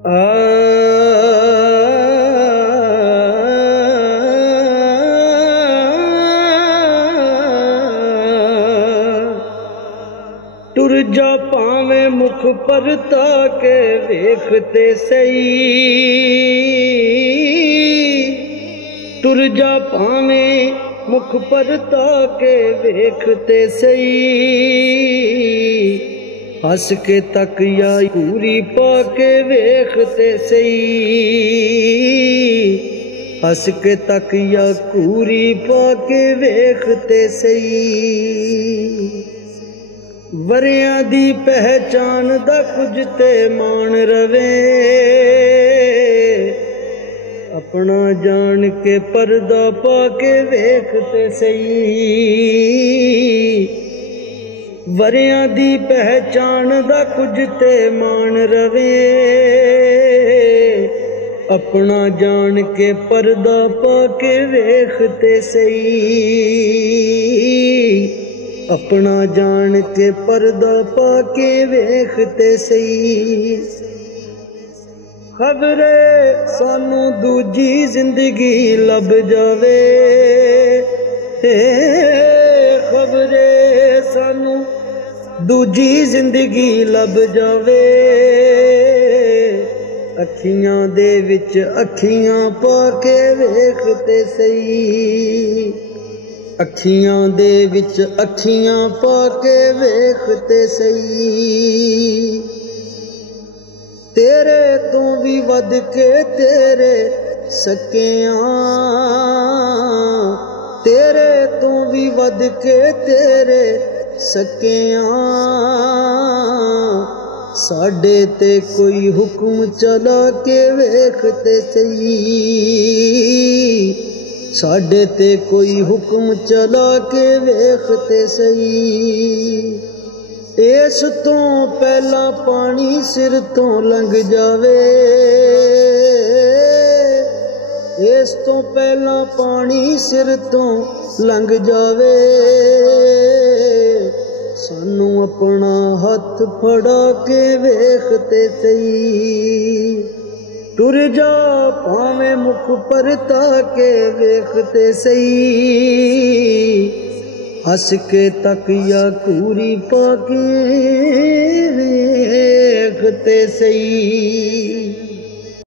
टुर जा पावे मुख पर ताके वेखते सही, टुर जा पावे मुख पर ताके वेखते सही, हस के तक या पूरी पाके वेखते सही, हस के तक या कूरी पाके वेखते सही। वरियां दी पहचान दा कुछ ते मान रवे, अपना जान के पर्दा पाके वेखते सही, वरियां दी पहचान दा कुछ ते मान रवे, अपना जान के पर्दा पाके वेखते सही, अपना जान के पर्दा पाके वेखते सही। खबरे सानू दूजी जिंदगी लब जावे, खबरे सानू दूजी जिंदगी लब जावे, अखियां दे विच अखियां पाके वेखते सही, अखियां दे विच अखियां पाके वेखते सही। तेरे तो भी वध के तेरे सकियां, तेरे तो भी वध के तेरे सकियां, साडे ते कोई हुक्म चला के वेखते सही, साडे ते कोई हुक्म चला के वेखते सही। इस तो पहला पानी सिर तो लंघ जावे, इस तो पहला पानी सिर तो लंघ जावे, सानू अपना हथ फड़ा के वेखते सही। टुर जा पावे मुख पर ताके वेखते सही, हस के तक या कूरी पाके वेखते सही।